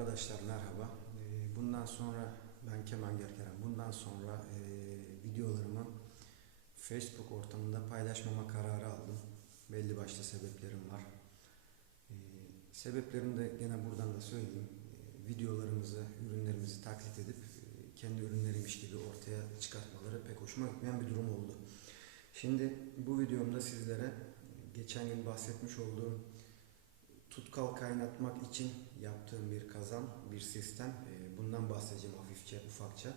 Arkadaşlar merhaba. Ee, Bundan sonra ben Kemal Gerkeren. Bundan sonra e, videolarımı Facebook ortamında paylaşmama kararı aldım. Belli başlı sebeplerim var. Ee, Sebeplerini de gene buradan da söyleyeyim. Ee, Videolarımızı, ürünlerimizi taklit edip e, kendi ürünleriymiş gibi ortaya çıkartmaları pek hoşuma gitmeyen bir durum oldu. Şimdi bu videomda sizlere geçen gün bahsetmiş olduğum tutkal kaynatmak için yaptığım bir kazan, bir sistem. Ee, Bundan bahsedeceğim hafifçe, ufakça.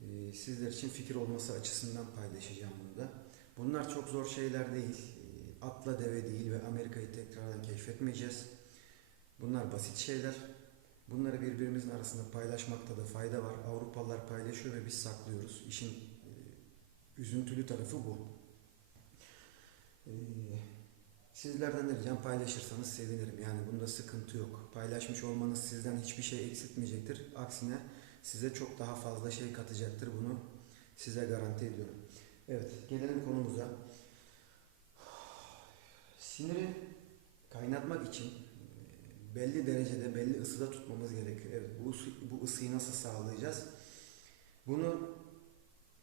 Ee, Sizler için fikir olması açısından paylaşacağım bunu da. Bunlar çok zor şeyler değil. Ee, Atla deve değil ve Amerika'yı tekrardan keşfetmeyeceğiz. Bunlar basit şeyler. Bunları birbirimizin arasında paylaşmakta da fayda var. Avrupalılar paylaşıyor ve biz saklıyoruz. İşin e, üzüntülü tarafı bu. Ee, Sizlerden de ricam paylaşırsanız sevinirim. Yani bunda sıkıntı yok. Paylaşmış olmanız sizden hiçbir şey eksiltmeyecektir. Aksine size çok daha fazla şey katacaktır. Bunu size garanti ediyorum. Evet, gelelim konumuza. Siniri kaynatmak için e, belli derecede, belli ısıda tutmamız gerekiyor. Evet, bu, bu ısıyı nasıl sağlayacağız? Bunu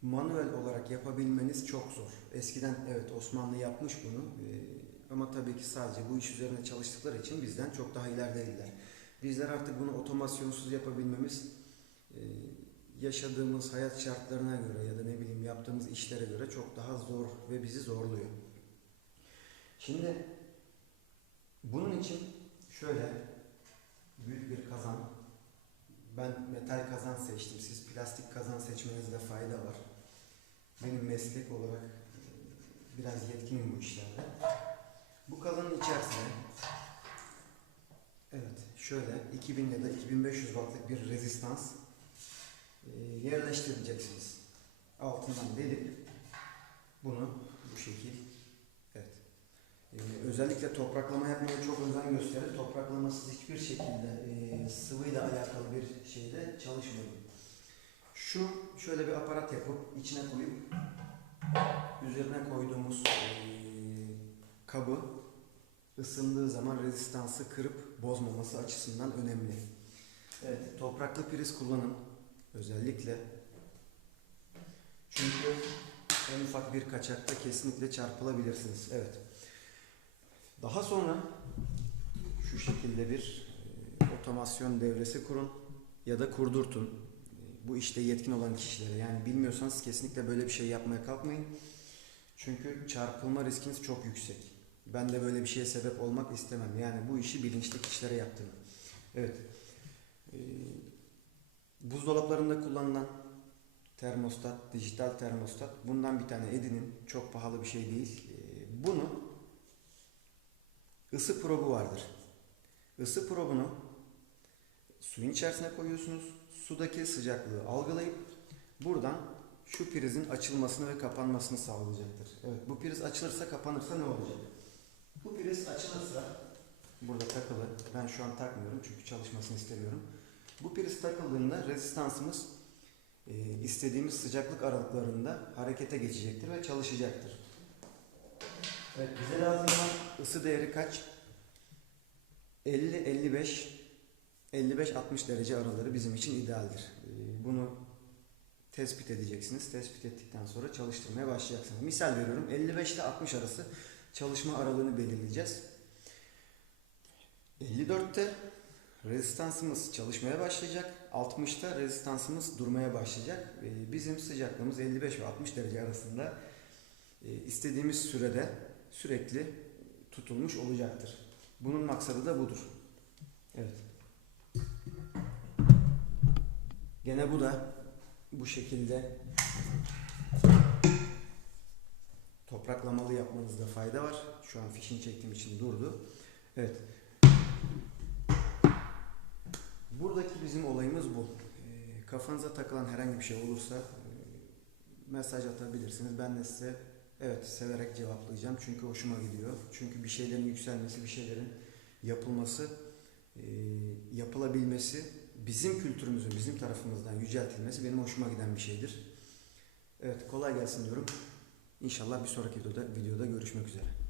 manuel olarak yapabilmeniz çok zor. Eskiden evet Osmanlı yapmış bunu. Ee, ama tabii ki sadece bu iş üzerine çalıştıkları için bizden çok daha ilerideydiler. Bizler artık bunu otomasyonsuz yapabilmemiz e, yaşadığımız hayat şartlarına göre ya da ne bileyim yaptığımız işlere göre çok daha zor ve bizi zorluyor. Şimdi bunun için şöyle büyük bir kazan ben metal kazan seçtim. Siz plastik kazan seçmenizde fayda var. Benim meslek olarak e, biraz yetkinim bu işlerde. Bu kazanın içerisine evet şöyle 2000 ya da 2500 wattlık bir rezistans e, yerleştireceksiniz. Altından delip bunu bu şekil evet. E, özellikle topraklama yapmaya çok özen gösterin. Topraklamasız hiçbir şekilde e, sıvıyla alakalı bir şeyde çalışmayın. Şu şöyle bir aparat yapıp içine koyup üzerine koyduğumuz e, kabı ısındığı zaman rezistansı kırıp bozmaması açısından önemli. Evet, topraklı priz kullanın özellikle. Çünkü en ufak bir kaçakta kesinlikle çarpılabilirsiniz. Evet. Daha sonra şu şekilde bir e, otomasyon devresi kurun ya da kurdurtun. E, Bu işte yetkin olan kişilere yani bilmiyorsanız kesinlikle böyle bir şey yapmaya kalkmayın. Çünkü çarpılma riskiniz çok yüksek. Ben de böyle bir şeye sebep olmak istemem. Yani bu işi bilinçli kişilere yaptırın. Evet. Ee, buzdolaplarında kullanılan termostat, dijital termostat. Bundan bir tane edinin. Çok pahalı bir şey değil. Ee, bunu ısı probu vardır. Isı probunu suyun içerisine koyuyorsunuz. Sudaki sıcaklığı algılayıp buradan şu prizin açılmasını ve kapanmasını sağlayacaktır. Evet, bu priz açılırsa kapanırsa ne olacak? Bu priz açılırsa burada takılı. Ben şu an takmıyorum çünkü çalışmasını istemiyorum. Bu priz takıldığında rezistansımız e, istediğimiz sıcaklık aralıklarında harekete geçecektir ve çalışacaktır. Evet, bize lazım olan ısı değeri kaç? 50 55 55-60 derece araları bizim için idealdir. E, Bunu tespit edeceksiniz. Tespit ettikten sonra çalıştırmaya başlayacaksınız. Misal veriyorum 55 ile 60 arası çalışma aralığını belirleyeceğiz. 54'te rezistansımız çalışmaya başlayacak. 60'ta rezistansımız durmaya başlayacak. Ee, Bizim sıcaklığımız 55 ve 60 derece arasında e, istediğimiz sürede sürekli tutulmuş olacaktır. Bunun maksadı da budur. Evet. Gene bu da bu şekilde topraklamalı yapmanızda fayda var. Şu an fişini çektiğim için durdu. Evet. Buradaki bizim olayımız bu. Ee, kafanıza takılan herhangi bir şey olursa e, mesaj atabilirsiniz. Ben de size evet severek cevaplayacağım. Çünkü hoşuma gidiyor. Çünkü bir şeylerin yükselmesi, bir şeylerin yapılması, e, yapılabilmesi, bizim kültürümüzün bizim tarafımızdan yüceltilmesi benim hoşuma giden bir şeydir. Evet kolay gelsin diyorum. İnşallah bir sonraki videoda, videoda görüşmek üzere.